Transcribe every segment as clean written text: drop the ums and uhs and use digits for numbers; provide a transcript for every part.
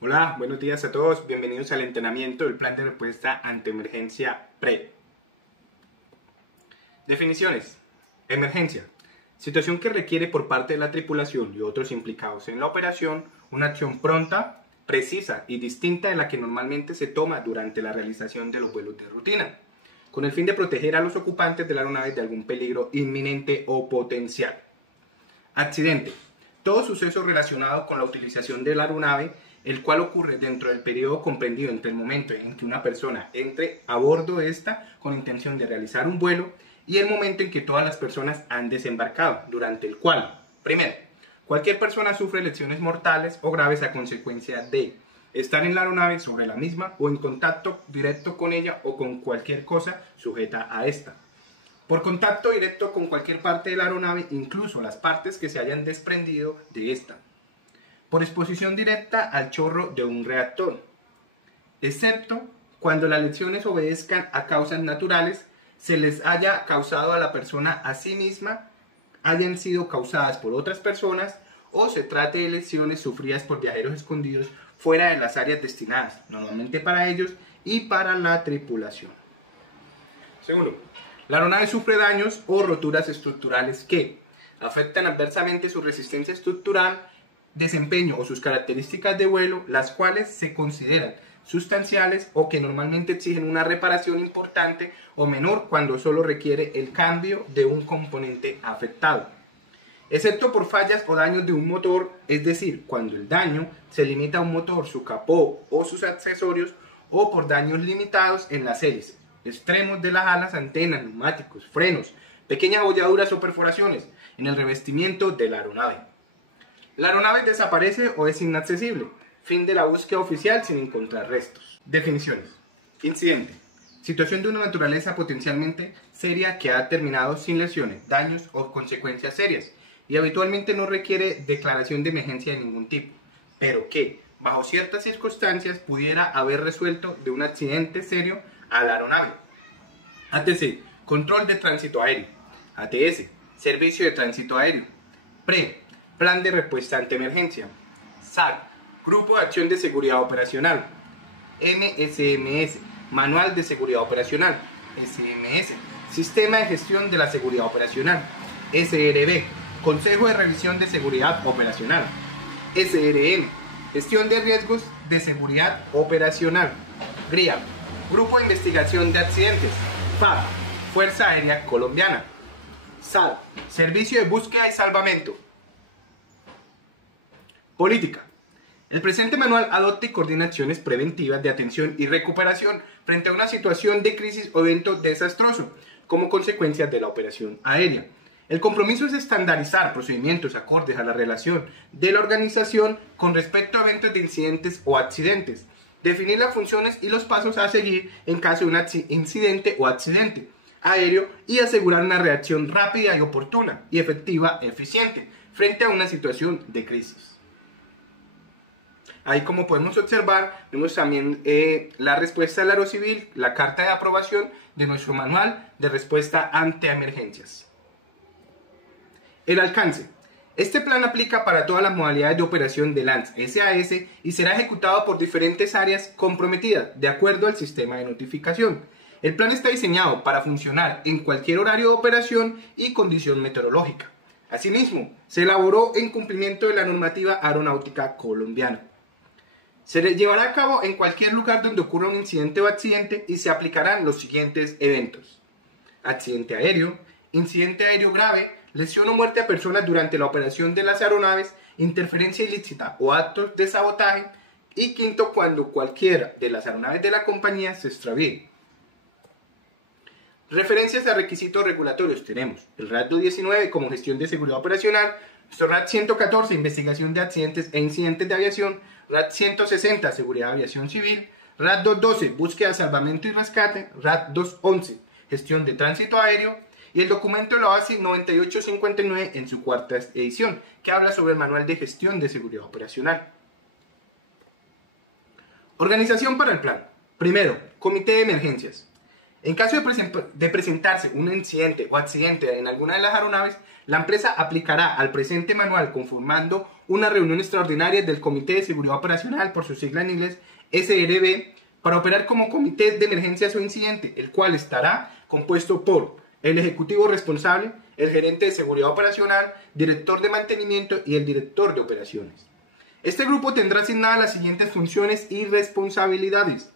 Hola, buenos días a todos. Bienvenidos al entrenamiento del plan de respuesta ante emergencia PRE. Definiciones. Emergencia. Situación que requiere por parte de la tripulación y otros implicados en la operación una acción pronta, precisa y distinta de la que normalmente se toma durante la realización de los vuelos de rutina, con el fin de proteger a los ocupantes de la aeronave de algún peligro inminente o potencial. Accidente. Todo suceso relacionado con la utilización de la aeronave, el cual ocurre dentro del periodo comprendido entre el momento en que una persona entre a bordo de esta con intención de realizar un vuelo y el momento en que todas las personas han desembarcado, durante el cual, primero, cualquier persona sufre lesiones mortales o graves a consecuencia de estar en la aeronave, sobre la misma o en contacto directo con ella o con cualquier cosa sujeta a esta. Por contacto directo con cualquier parte de la aeronave, incluso las partes que se hayan desprendido de esta. Por exposición directa al chorro de un reactor, excepto cuando las lesiones obedezcan a causas naturales, se les haya causado a la persona a sí misma, hayan sido causadas por otras personas o se trate de lesiones sufridas por viajeros escondidos fuera de las áreas destinadas, normalmente para ellos y para la tripulación. Segundo, la aeronave sufre daños o roturas estructurales que afectan adversamente su resistencia estructural, desempeño o sus características de vuelo, las cuales se consideran sustanciales o que normalmente exigen una reparación importante o menor cuando solo requiere el cambio de un componente afectado, excepto por fallas o daños de un motor, es decir, cuando el daño se limita a un motor, su capó o sus accesorios, o por daños limitados en las hélices, extremos de las alas, antenas, neumáticos, frenos, pequeñas abolladuras o perforaciones en el revestimiento de la aeronave. La aeronave desaparece o es inaccesible. Fin de la búsqueda oficial sin encontrar restos. Definiciones. Incidente. Situación de una naturaleza potencialmente seria que ha terminado sin lesiones, daños o consecuencias serias y habitualmente no requiere declaración de emergencia de ningún tipo, pero que, bajo ciertas circunstancias, pudiera haber resuelto de un accidente serio a la aeronave. ATC. Control de tránsito aéreo. ATS. Servicio de tránsito aéreo. PRE. Plan de respuesta ante emergencia. SAC, Grupo de Acción de Seguridad Operacional. MSMS, Manual de Seguridad Operacional. SMS, Sistema de Gestión de la Seguridad Operacional. SRB, Consejo de Revisión de Seguridad Operacional. SRM, Gestión de Riesgos de Seguridad Operacional. GRIA, Grupo de Investigación de Accidentes. FAB, Fuerza Aérea Colombiana. SAD, Servicio de Búsqueda y Salvamento. Política. El presente manual adopta y coordina acciones preventivas de atención y recuperación frente a una situación de crisis o evento desastroso como consecuencia de la operación aérea. El compromiso es estandarizar procedimientos acordes a la relación de la organización con respecto a eventos de incidentes o accidentes, definir las funciones y los pasos a seguir en caso de un incidente o accidente aéreo y asegurar una reacción rápida y oportuna y efectiva, eficiente, frente a una situación de crisis. Ahí, como podemos observar, vemos también la respuesta del Aerocivil, la carta de aprobación de nuestro manual de respuesta ante emergencias. El alcance. Este plan aplica para todas las modalidades de operación de LANS SAS y será ejecutado por diferentes áreas comprometidas de acuerdo al sistema de notificación. El plan está diseñado para funcionar en cualquier horario de operación y condición meteorológica. Asimismo, se elaboró en cumplimiento de la normativa aeronáutica colombiana. Se llevará a cabo en cualquier lugar donde ocurra un incidente o accidente y se aplicarán los siguientes eventos: accidente aéreo, incidente aéreo grave, lesión o muerte a personas durante la operación de las aeronaves, interferencia ilícita o actos de sabotaje, y quinto, cuando cualquiera de las aeronaves de la compañía se extravíe. Referencias a requisitos regulatorios. Tenemos el RAD 19 como gestión de seguridad operacional, nuestro RAD 114, investigación de accidentes e incidentes de aviación, RAD 160, seguridad de aviación civil, RAD 212, búsqueda, salvamento y rescate, RAD 211, gestión de tránsito aéreo, y el documento de la base 9859 en su cuarta edición, que habla sobre el manual de gestión de seguridad operacional. Organización para el plan. Primero, comité de emergencias. En caso de presentarse un incidente o accidente en alguna de las aeronaves, la empresa aplicará al presente manual conformando una reunión extraordinaria del Comité de Seguridad Operacional, por su sigla en inglés, SRB, para operar como comité de emergencias o incidente, el cual estará compuesto por el ejecutivo responsable, el gerente de seguridad operacional, director de mantenimiento y el director de operaciones. Este grupo tendrá asignadas las siguientes funciones y responsabilidades.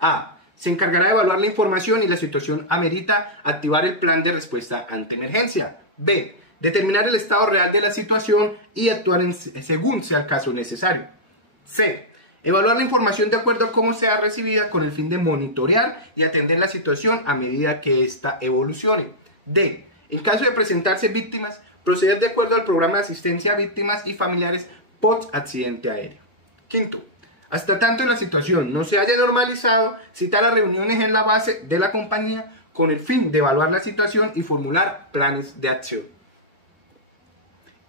A. Se encargará de evaluar la información y la situación amerita activar el plan de respuesta ante emergencia. B. Determinar el estado real de la situación y actuar según sea el caso necesario. C. Evaluar la información de acuerdo a cómo sea recibida con el fin de monitorear y atender la situación a medida que ésta evolucione. D. En caso de presentarse víctimas, proceder de acuerdo al programa de asistencia a víctimas y familiares post-accidente aéreo. Quinto. Hasta tanto la situación no se haya normalizado, citar las reuniones en la base de la compañía con el fin de evaluar la situación y formular planes de acción.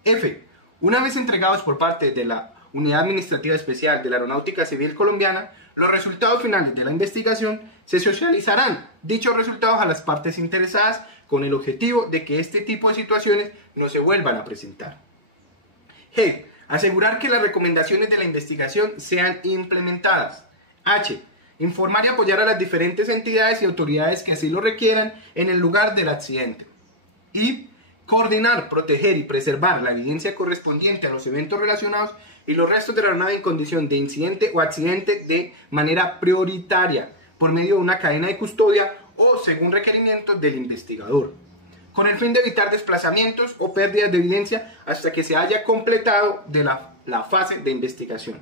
F. Una vez entregados por parte de la Unidad Administrativa Especial de la Aeronáutica Civil Colombiana, los resultados finales de la investigación se socializarán dichos resultados a las partes interesadas con el objetivo de que este tipo de situaciones no se vuelvan a presentar. G. Asegurar que las recomendaciones de la investigación sean implementadas. H. Informar y apoyar a las diferentes entidades y autoridades que así lo requieran en el lugar del accidente. Y coordinar, proteger y preservar la evidencia correspondiente a los eventos relacionados y los restos de la aeronave en condición de incidente o accidente de manera prioritaria por medio de una cadena de custodia o según requerimientos del investigador, con el fin de evitar desplazamientos o pérdidas de evidencia hasta que se haya completado la fase de investigación.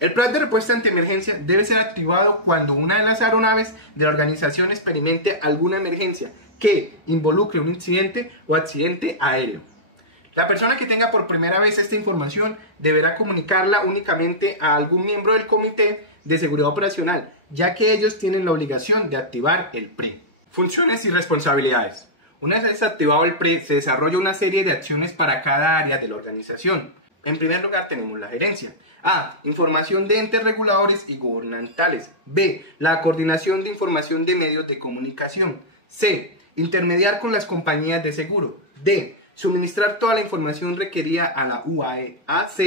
El plan de respuesta ante emergencia debe ser activado cuando una de las aeronaves de la organización experimente alguna emergencia que involucre un incidente o accidente aéreo. La persona que tenga por primera vez esta información deberá comunicarla únicamente a algún miembro del Comité de Seguridad Operacional, ya que ellos tienen la obligación de activar el PRE. Funciones y responsabilidades. Una vez activado el PRE, se desarrolla una serie de acciones para cada área de la organización. En primer lugar tenemos la gerencia. A. Información de entes reguladores y gubernamentales. B. La coordinación de información de medios de comunicación. C. Intermediar con las compañías de seguro. D. Suministrar toda la información requerida a la UAEAC.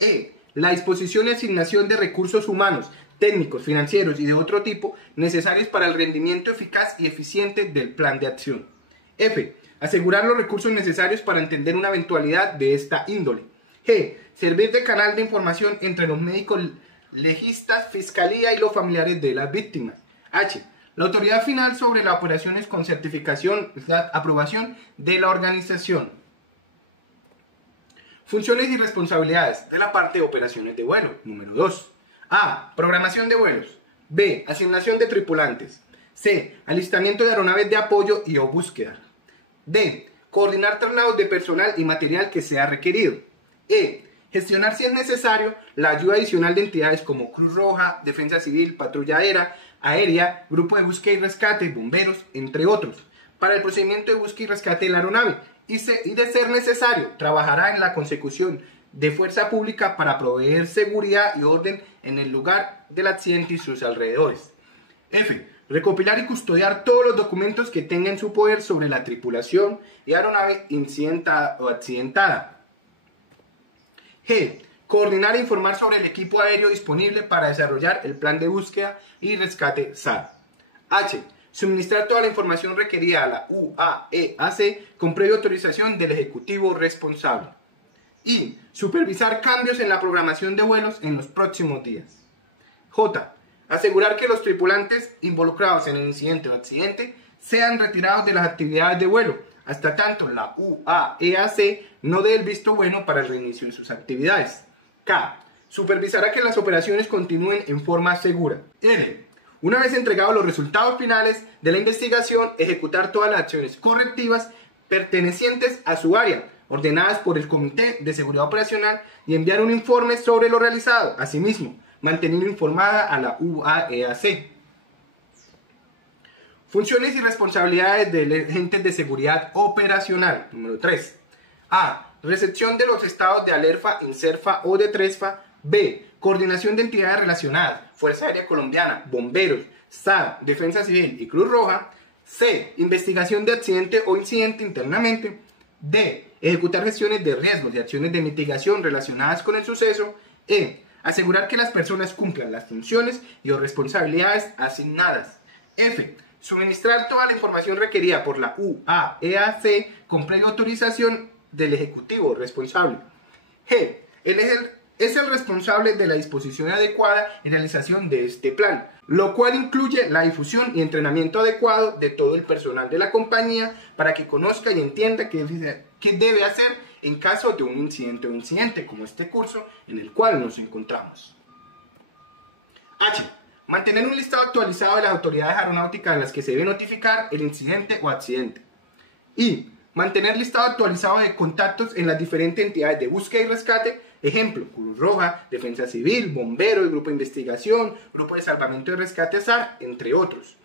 E. La disposición y asignación de recursos humanos, técnicos, financieros y de otro tipo necesarios para el rendimiento eficaz y eficiente del plan de acción. F. Asegurar los recursos necesarios para entender una eventualidad de esta índole. G. Servir de canal de información entre los médicos legistas, fiscalía y los familiares de las víctimas. H. La autoridad final sobre las operaciones con certificación, aprobación de la organización. Funciones y responsabilidades de la parte de operaciones de vuelo. Número 2. A. Programación de vuelos. B. Asignación de tripulantes. C. Alistamiento de aeronaves de apoyo y o búsqueda. D. Coordinar traslados de personal y material que sea requerido. E. Gestionar si es necesario la ayuda adicional de entidades como Cruz Roja, Defensa Civil, Patrulla Aérea, Grupo de Búsqueda y Rescate, Bomberos, entre otros, para el procedimiento de búsqueda y rescate de la aeronave y de ser necesario, trabajará en la consecución de fuerza pública para proveer seguridad y orden en el lugar del accidente y sus alrededores. F. Recopilar y custodiar todos los documentos que tenga en su poder sobre la tripulación y aeronave incidentada o accidentada. G. Coordinar e informar sobre el equipo aéreo disponible para desarrollar el plan de búsqueda y rescate SAR. H. Suministrar toda la información requerida a la UAEAC con previa autorización del ejecutivo responsable. Y supervisar cambios en la programación de vuelos en los próximos días. J. Asegurar que los tripulantes involucrados en el incidente o accidente sean retirados de las actividades de vuelo, hasta tanto la UAEAC no dé el visto bueno para el reinicio de sus actividades. K. Supervisará que las operaciones continúen en forma segura. L. Una vez entregados los resultados finales de la investigación, ejecutar todas las acciones correctivas pertenecientes a su área, ordenadas por el Comité de Seguridad Operacional, y enviar un informe sobre lo realizado. Asimismo, manteniendo informada a la UAEAC. Funciones y responsabilidades de agentes de seguridad operacional. Número 3. A. Recepción de los estados de ALERFA, INSERFA o de TRESFA. B. Coordinación de entidades relacionadas, Fuerza Aérea Colombiana, Bomberos, SAR, Defensa Civil y Cruz Roja. C. Investigación de accidente o incidente internamente. D. Ejecutar gestiones de riesgos y acciones de mitigación relacionadas con el suceso. E. Asegurar que las personas cumplan las funciones y o responsabilidades asignadas. F. Suministrar toda la información requerida por la UAEAC con previa autorización del ejecutivo responsable. G. Es el responsable de la disposición adecuada y realización de este plan, lo cual incluye la difusión y entrenamiento adecuado de todo el personal de la compañía para que conozca y entienda qué debe hacer en caso de un incidente como este curso en el cual nos encontramos. H. Mantener un listado actualizado de las autoridades aeronáuticas a las que se debe notificar el incidente o accidente. I. Mantener listado actualizado de contactos en las diferentes entidades de búsqueda y rescate, ejemplo, Cruz Roja, Defensa Civil, Bomberos, Grupo de Investigación, Grupo de Salvamento y Rescate SAR, entre otros.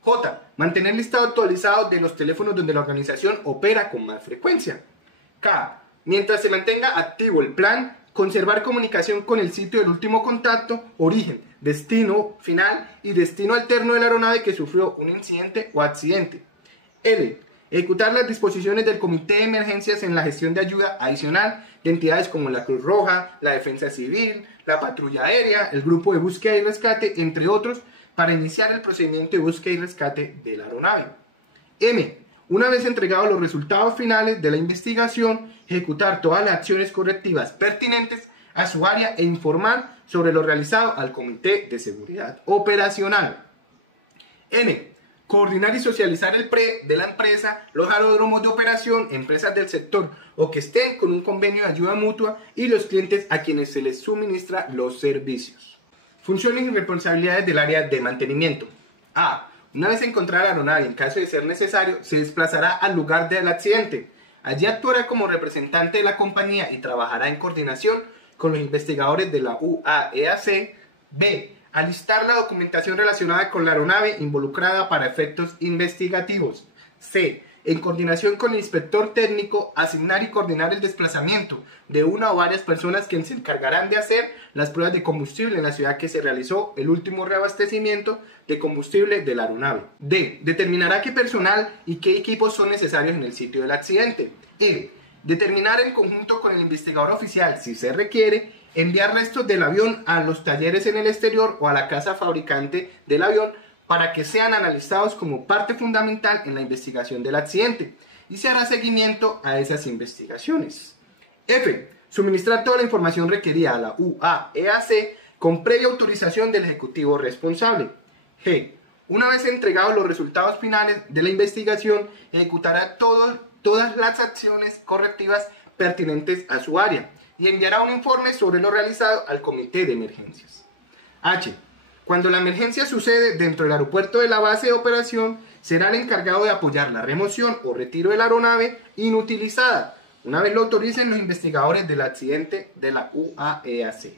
J. Mantener listado actualizado de los teléfonos donde la organización opera con más frecuencia. K. Mientras se mantenga activo el plan, conservar comunicación con el sitio del último contacto, origen, destino final y destino alterno de la aeronave que sufrió un incidente o accidente. L. Ejecutar las disposiciones del Comité de Emergencias en la gestión de ayuda adicional de entidades como la Cruz Roja, la Defensa Civil, la Patrulla Aérea, el Grupo de Búsqueda y Rescate, entre otros, para iniciar el procedimiento de búsqueda y rescate de la aeronave. M. Una vez entregados los resultados finales de la investigación, ejecutar todas las acciones correctivas pertinentes a su área e informar sobre lo realizado al Comité de Seguridad Operacional. N. Coordinar y socializar el PRE de la empresa, los aeródromos de operación, empresas del sector o que estén con un convenio de ayuda mutua y los clientes a quienes se les suministra los servicios. Funciones y responsabilidades del área de mantenimiento. A. Una vez encontrada la aeronave, en caso de ser necesario, se desplazará al lugar del accidente. Allí actuará como representante de la compañía y trabajará en coordinación con los investigadores de la UAEAC. B. Alistar la documentación relacionada con la aeronave involucrada para efectos investigativos. C. En coordinación con el inspector técnico, asignar y coordinar el desplazamiento de una o varias personas que se encargarán de hacer las pruebas de combustible en la ciudad que se realizó el último reabastecimiento de combustible de la aeronave. D. Determinará qué personal y qué equipos son necesarios en el sitio del accidente. E. Determinar en conjunto con el investigador oficial, si se requiere, enviar restos del avión a los talleres en el exterior o a la casa fabricante del avión para que sean analizados como parte fundamental en la investigación del accidente y se hará seguimiento a esas investigaciones. F. Suministrar toda la información requerida a la UAEAC con previa autorización del ejecutivo responsable. G. Una vez entregados los resultados finales de la investigación, ejecutará todas las acciones correctivas pertinentes a su área y enviará un informe sobre lo realizado al Comité de Emergencias. H. Cuando la emergencia sucede dentro del aeropuerto de la base de operación, será el encargado de apoyar la remoción o retiro de la aeronave inutilizada, una vez lo autoricen los investigadores del accidente de la UAEAC.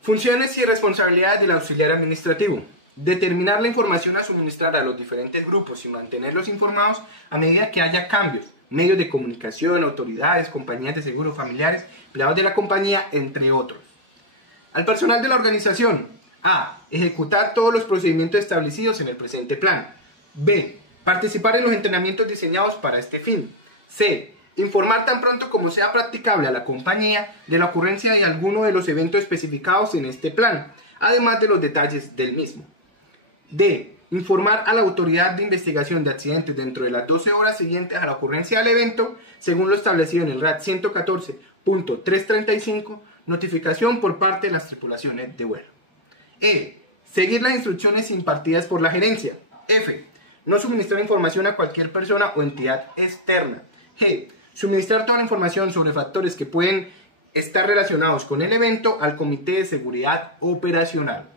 Funciones y responsabilidades del auxiliar administrativo. Determinar la información a suministrar a los diferentes grupos y mantenerlos informados a medida que haya cambios, medios de comunicación, autoridades, compañías de seguro, familiares, empleados de la compañía, entre otros. Al personal de la organización. A. Ejecutar todos los procedimientos establecidos en el presente plan. B. Participar en los entrenamientos diseñados para este fin. C. Informar tan pronto como sea practicable a la compañía de la ocurrencia de alguno de los eventos especificados en este plan, además de los detalles del mismo. D. Informar a la autoridad de investigación de accidentes dentro de las 12 horas siguientes a la ocurrencia del evento, según lo establecido en el RAT 114.335, notificación por parte de las tripulaciones de vuelo. E. Seguir las instrucciones impartidas por la gerencia. F. No suministrar información a cualquier persona o entidad externa. G. Suministrar toda la información sobre factores que pueden estar relacionados con el evento al Comité de Seguridad Operacional.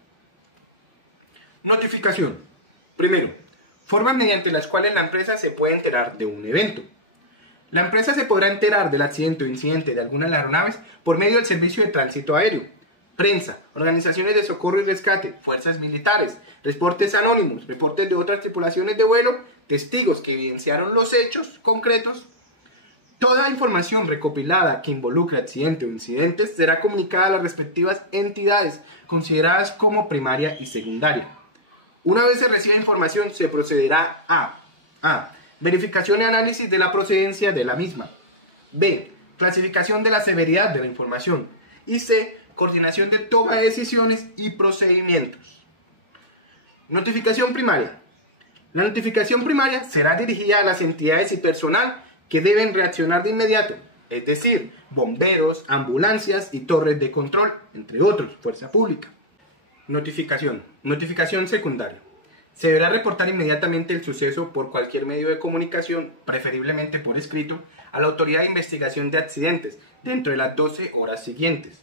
Notificación. Primero, formas mediante las cuales la empresa se puede enterar de un evento. La empresa se podrá enterar del accidente o incidente de alguna de las aeronaves por medio del servicio de tránsito aéreo, prensa, organizaciones de socorro y rescate, fuerzas militares, reportes anónimos, reportes de otras tripulaciones de vuelo, testigos que evidenciaron los hechos concretos, Toda información recopilada que involucre accidente o incidentes será comunicada a las respectivas entidades consideradas como primaria y secundaria. Una vez se reciba información, se procederá a verificación y análisis de la procedencia de la misma. B. Clasificación de la severidad de la información. Y C. Coordinación de toma de decisiones y procedimientos. Notificación primaria. La notificación primaria será dirigida a las entidades y personal que deben reaccionar de inmediato, es decir, bomberos, ambulancias y torres de control, entre otros, fuerza pública. Notificación secundaria. Se deberá reportar inmediatamente el suceso por cualquier medio de comunicación, preferiblemente por escrito, a la Autoridad de Investigación de Accidentes dentro de las 12 horas siguientes.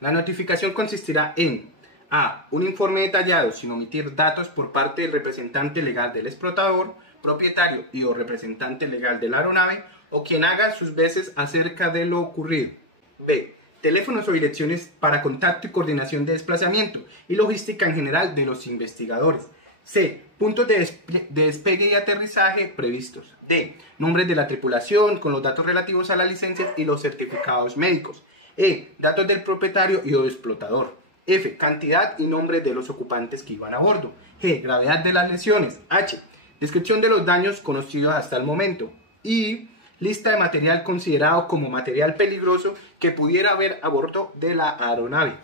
La notificación consistirá en A. Un informe detallado sin omitir datos por parte del representante legal del explotador, propietario y o representante legal de la aeronave o quien haga sus veces acerca de lo ocurrido. B. Teléfonos o direcciones para contacto y coordinación de desplazamiento y logística en general de los investigadores. C. Puntos de despegue y aterrizaje previstos. D. Nombres de la tripulación con los datos relativos a las licencias y los certificados médicos. E. Datos del propietario y o explotador. F. Cantidad y nombre de los ocupantes que iban a bordo. G. Gravedad de las lesiones. H. Descripción de los daños conocidos hasta el momento. I. Lista de material considerado como material peligroso que pudiera haber a bordo de la aeronave.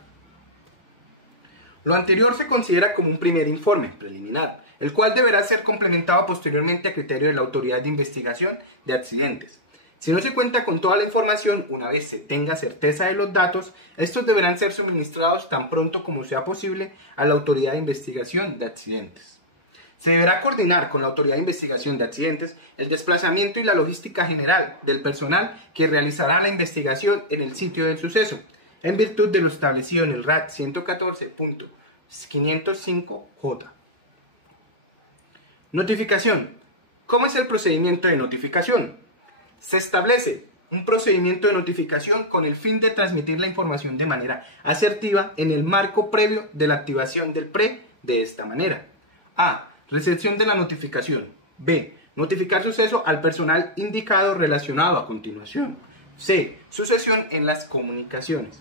Lo anterior se considera como un primer informe preliminar, el cual deberá ser complementado posteriormente a criterio de la Autoridad de Investigación de Accidentes. Si no se cuenta con toda la información, una vez se tenga certeza de los datos, estos deberán ser suministrados tan pronto como sea posible a la Autoridad de Investigación de Accidentes. Se deberá coordinar con la Autoridad de Investigación de Accidentes el desplazamiento y la logística general del personal que realizará la investigación en el sitio del suceso, en virtud de lo establecido en el RAT 114.505J. Notificación. ¿Cómo es el procedimiento de notificación? Se establece un procedimiento de notificación con el fin de transmitir la información de manera asertiva en el marco previo de la activación del PRE de esta manera. A. Recepción de la notificación. B. Notificar suceso al personal indicado relacionado a continuación. C. Sucesión en las comunicaciones.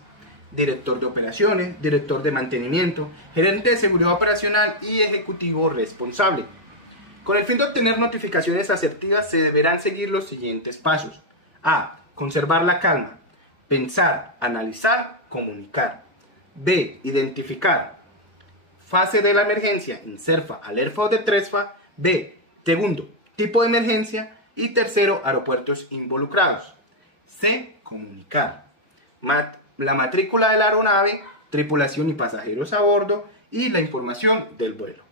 Director de operaciones, director de mantenimiento, gerente de seguridad operacional y ejecutivo responsable. Con el fin de obtener notificaciones asertivas se deberán seguir los siguientes pasos. A. Conservar la calma. Pensar, analizar, comunicar. B. Identificar. Fase de la emergencia, INSERFA, ALERFA o DETRESFA. B. Segundo, tipo de emergencia. Y tercero, aeropuertos involucrados. C. Comunicar. La matrícula de la aeronave, tripulación y pasajeros a bordo y la información del vuelo.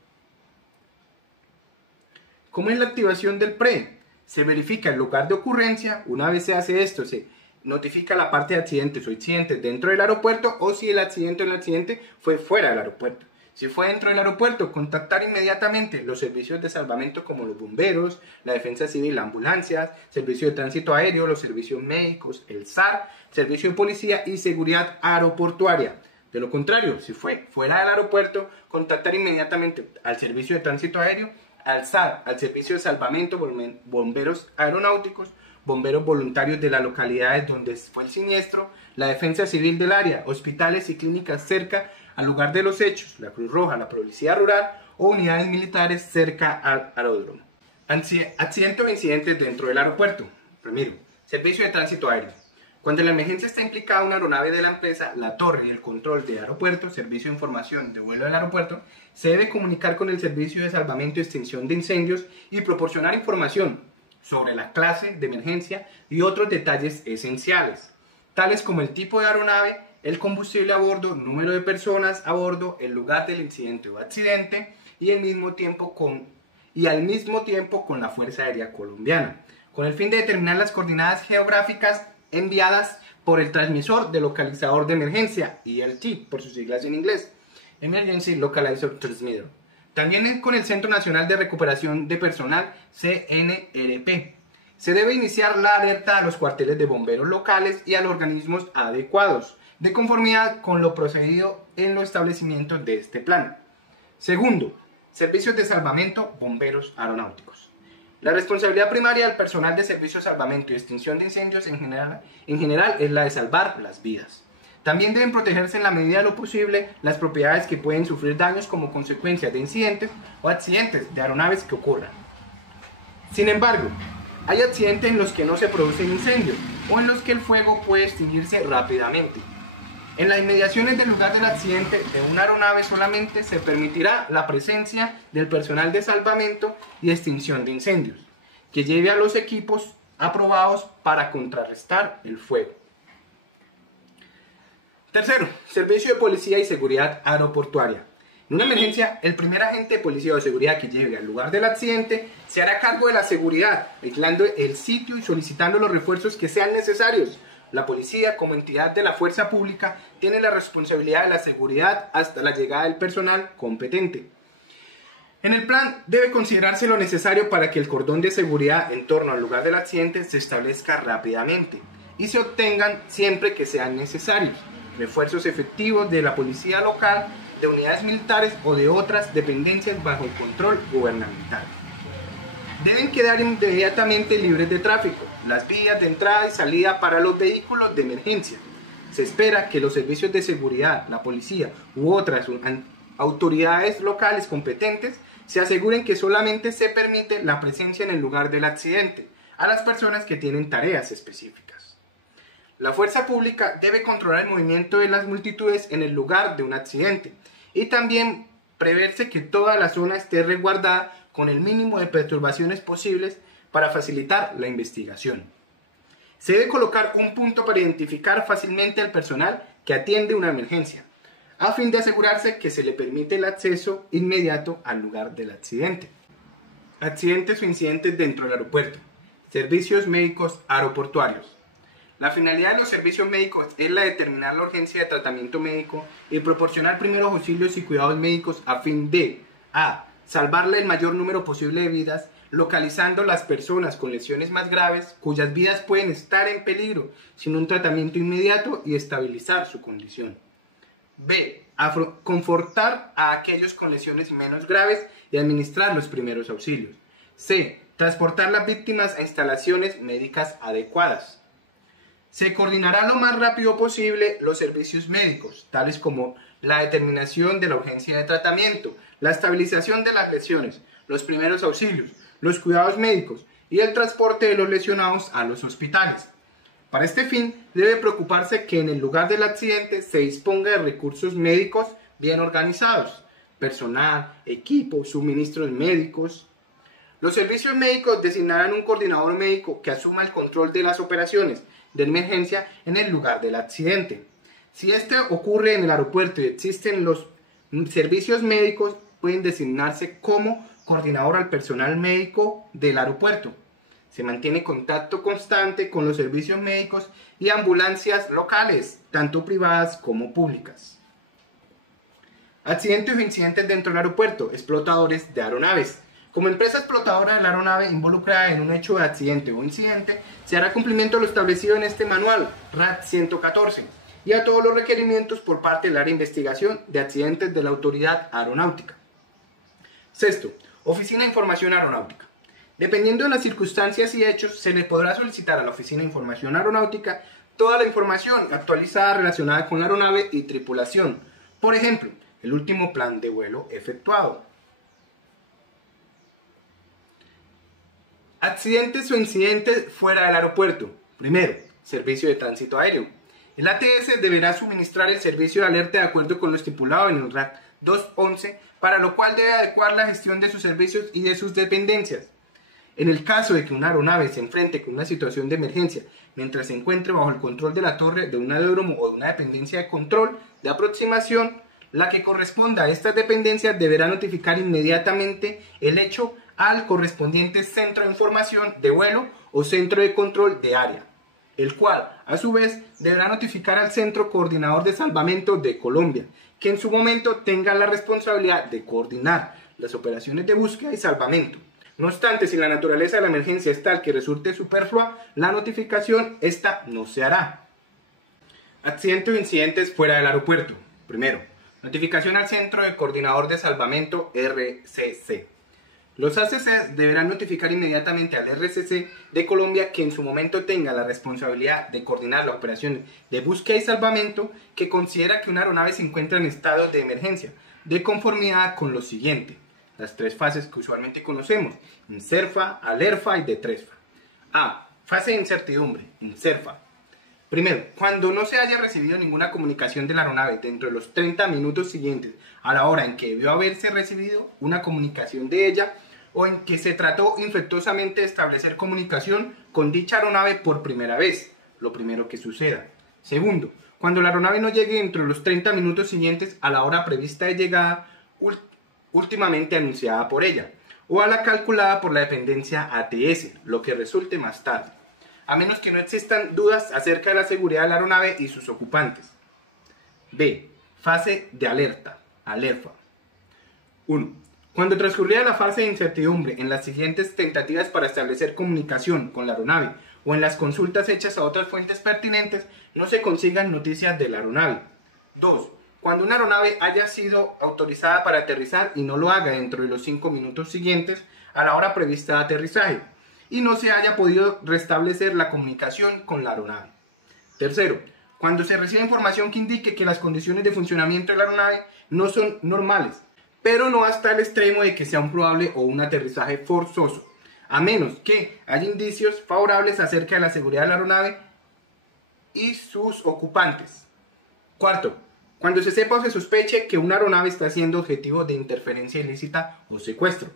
¿Cómo es la activación del PRE? Se verifica el lugar de ocurrencia. Una vez se hace esto, se notifica la parte de accidentes o incidentes dentro del aeropuerto o si el accidente o el accidente fue fuera del aeropuerto. Si fue dentro del aeropuerto, contactar inmediatamente los servicios de salvamento como los bomberos, la defensa civil, ambulancias, servicio de tránsito aéreo, los servicios médicos, el SAR, servicio de policía y seguridad aeroportuaria. De lo contrario, si fue fuera del aeropuerto, contactar inmediatamente al servicio de tránsito aéreo, al SAR, al servicio de salvamento, bomberos aeronáuticos, bomberos voluntarios de las localidades donde fue el siniestro, la defensa civil del área, hospitales y clínicas cerca al lugar de los hechos, la Cruz Roja, la Policía Rural o unidades militares cerca al aeródromo. Accidentes o incidentes dentro del aeropuerto. Primero, servicio de tránsito aéreo. Cuando en la emergencia está implicada una aeronave de la empresa, la torre y el control de aeropuerto, servicio de información de vuelo del aeropuerto, se debe comunicar con el servicio de salvamento y extinción de incendios y proporcionar información sobre la clase de emergencia y otros detalles esenciales, tales como el tipo de aeronave, el combustible a bordo, número de personas a bordo, el lugar del incidente o accidente y al mismo tiempo con la Fuerza Aérea Colombiana, con el fin de determinar las coordenadas geográficas enviadas por el transmisor de localizador de emergencia, ELT, por sus siglas en inglés, Emergency Localizer Transmitter. También con el Centro Nacional de Recuperación de Personal, CNRP. Se debe iniciar la alerta a los cuarteles de bomberos locales y a los organismos adecuados, de conformidad con lo procedido en los establecimientos de este plan. Segundo, servicios de salvamento, bomberos aeronáuticos. La responsabilidad primaria del personal de servicio de salvamento y extinción de incendios en general es la de salvar las vidas. También deben protegerse en la medida de lo posible las propiedades que pueden sufrir daños como consecuencia de incidentes o accidentes de aeronaves que ocurran. Sin embargo, hay accidentes en los que no se producen incendios o en los que el fuego puede extinguirse rápidamente. En las inmediaciones del lugar del accidente de una aeronave solamente se permitirá la presencia del personal de salvamento y extinción de incendios, que lleve a los equipos aprobados para contrarrestar el fuego. Tercero, servicio de policía y seguridad aeroportuaria. En una emergencia, el primer agente de policía o de seguridad que llegue al lugar del accidente se hará cargo de la seguridad, vigilando el sitio y solicitando los refuerzos que sean necesarios. La policía, como entidad de la fuerza pública, tiene la responsabilidad de la seguridad hasta la llegada del personal competente. En el plan debe considerarse lo necesario para que el cordón de seguridad en torno al lugar del accidente se establezca rápidamente y se obtengan siempre que sean necesarios refuerzos efectivos de la policía local, de unidades militares o de otras dependencias bajo el control gubernamental. Deben quedar inmediatamente libres de tráfico las vías de entrada y salida para los vehículos de emergencia. Se espera que los servicios de seguridad, la policía u otras autoridades locales competentes se aseguren que solamente se permite la presencia en el lugar del accidente a las personas que tienen tareas específicas. La fuerza pública debe controlar el movimiento de las multitudes en el lugar de un accidente y también preverse que toda la zona esté resguardada con el mínimo de perturbaciones posibles para facilitar la investigación. Se debe colocar un punto para identificar fácilmente al personal que atiende una emergencia, a fin de asegurarse que se le permite el acceso inmediato al lugar del accidente. Accidentes o incidentes dentro del aeropuerto. Servicios médicos aeroportuarios. La finalidad de los servicios médicos es la de determinar la urgencia de tratamiento médico y proporcionar primeros auxilios y cuidados médicos a fin de a. Salvarle el mayor número posible de vidas, localizando las personas con lesiones más graves cuyas vidas pueden estar en peligro sin un tratamiento inmediato y estabilizar su condición. B. Confortar a aquellos con lesiones menos graves y administrar los primeros auxilios. C. Transportar las víctimas a instalaciones médicas adecuadas. Se coordinará lo más rápido posible los servicios médicos, tales como la determinación de la urgencia de tratamiento, la estabilización de las lesiones, los primeros auxilios, los cuidados médicos y el transporte de los lesionados a los hospitales. Para este fin, debe preocuparse que en el lugar del accidente se disponga de recursos médicos bien organizados, personal, equipo, suministros médicos. Los servicios médicos designarán un coordinador médico que asuma el control de las operaciones de emergencia en el lugar del accidente. Si este ocurre en el aeropuerto y existen los servicios médicos, pueden designarse como coordinador al personal médico del aeropuerto. Se mantiene contacto constante con los servicios médicos y ambulancias locales, tanto privadas como públicas. Accidentes o incidentes dentro del aeropuerto. Explotadores de aeronaves. Como empresa explotadora de la aeronave involucrada en un hecho de accidente o incidente, se hará cumplimiento de lo establecido en este manual, RAT 114, y a todos los requerimientos por parte del área de investigación de accidentes de la Autoridad Aeronáutica. Sexto, Oficina de Información Aeronáutica. Dependiendo de las circunstancias y hechos, se le podrá solicitar a la Oficina de Información Aeronáutica toda la información actualizada relacionada con la aeronave y tripulación. Por ejemplo, el último plan de vuelo efectuado. Accidentes o incidentes fuera del aeropuerto. Primero, servicio de tránsito aéreo. El ATS deberá suministrar el servicio de alerta de acuerdo con lo estipulado en el RAT 211, para lo cual debe adecuar la gestión de sus servicios y de sus dependencias. En el caso de que una aeronave se enfrente con una situación de emergencia mientras se encuentre bajo el control de la torre de un aeródromo o de una dependencia de control de aproximación, la que corresponda a estas dependencias deberá notificar inmediatamente el hecho al correspondiente centro de información de vuelo o centro de control de área, el cual, a su vez, deberá notificar al Centro Coordinador de Salvamento de Colombia, que en su momento tenga la responsabilidad de coordinar las operaciones de búsqueda y salvamento. No obstante, si la naturaleza de la emergencia es tal que resulte superflua, la notificación esta no se hará. Accidentes o incidentes fuera del aeropuerto. Primero, notificación al Centro de Coordinador de Salvamento RCC. Los ACC deberán notificar inmediatamente al RCC de Colombia, que en su momento tenga la responsabilidad de coordinar la operación de búsqueda y salvamento, que considera que una aeronave se encuentra en estado de emergencia, de conformidad con lo siguiente: las tres fases que usualmente conocemos: INCERFA, ALERFA y DETRESFA. A. Fase de incertidumbre, INCERFA. Primero, cuando no se haya recibido ninguna comunicación de la aeronave dentro de los 30 minutos siguientes a la hora en que debió haberse recibido una comunicación de ella, o en que se trató infructuosamente de establecer comunicación con dicha aeronave por primera vez, lo primero que suceda. Segundo, cuando la aeronave no llegue dentro de los 30 minutos siguientes a la hora prevista de llegada últimamente anunciada por ella, o a la calculada por la dependencia ATS, lo que resulte más tarde, a menos que no existan dudas acerca de la seguridad de la aeronave y sus ocupantes. B. Fase de alerta, ALERFA. 1. Cuando transcurría la fase de incertidumbre en las siguientes tentativas para establecer comunicación con la aeronave o en las consultas hechas a otras fuentes pertinentes, no se consigan noticias de la aeronave. 2. Cuando una aeronave haya sido autorizada para aterrizar y no lo haga dentro de los 5 minutos siguientes a la hora prevista de aterrizaje, y no se haya podido restablecer la comunicación con la aeronave. Tercero, cuando se recibe información que indique que las condiciones de funcionamiento de la aeronave no son normales, pero no hasta el extremo de que sea un probable o un aterrizaje forzoso, a menos que haya indicios favorables acerca de la seguridad de la aeronave y sus ocupantes. Cuarto, cuando se sepa o se sospeche que una aeronave está siendo objetivo de interferencia ilícita o secuestro.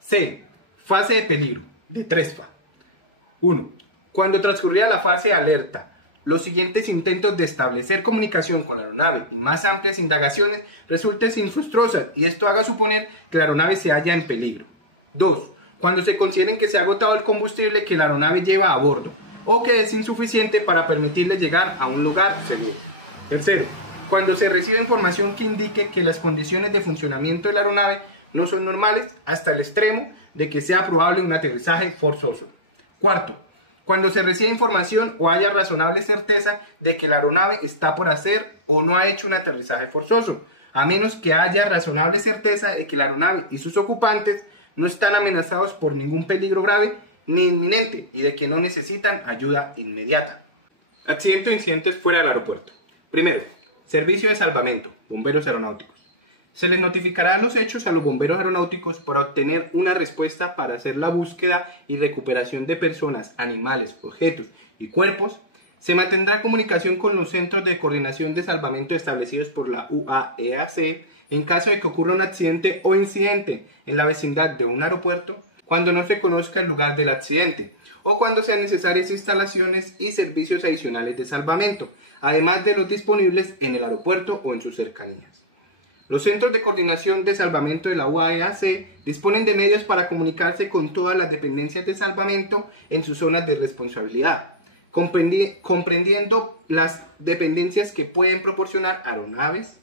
C. Fase de peligro, DETRESFA. 1. Cuando transcurría la fase de alerta, los siguientes intentos de establecer comunicación con la aeronave y más amplias indagaciones resulten infructuosas, y esto haga suponer que la aeronave se halla en peligro. 2. Cuando se consideren que se ha agotado el combustible que la aeronave lleva a bordo, o que es insuficiente para permitirle llegar a un lugar seguro. Tercero, cuando se recibe información que indique que las condiciones de funcionamiento de la aeronave no son normales hasta el extremo de que sea probable un aterrizaje forzoso. Cuarto, cuando se recibe información o haya razonable certeza de que la aeronave está por hacer o no ha hecho un aterrizaje forzoso, a menos que haya razonable certeza de que la aeronave y sus ocupantes no están amenazados por ningún peligro grave ni inminente y de que no necesitan ayuda inmediata. Accidente o incidentes fuera del aeropuerto. Primero, servicio de salvamento, bomberos aeronáuticos. Se les notificará los hechos a los bomberos aeronáuticos para obtener una respuesta para hacer la búsqueda y recuperación de personas, animales, objetos y cuerpos. Se mantendrá comunicación con los centros de coordinación de salvamento establecidos por la UAEAC en caso de que ocurra un accidente o incidente en la vecindad de un aeropuerto, cuando no se conozca el lugar del accidente, o cuando sean necesarias instalaciones y servicios adicionales de salvamento, además de los disponibles en el aeropuerto o en sus cercanías. Los centros de coordinación de salvamento de la UAEAC disponen de medios para comunicarse con todas las dependencias de salvamento en sus zonas de responsabilidad, comprendiendo las dependencias que pueden proporcionar aeronaves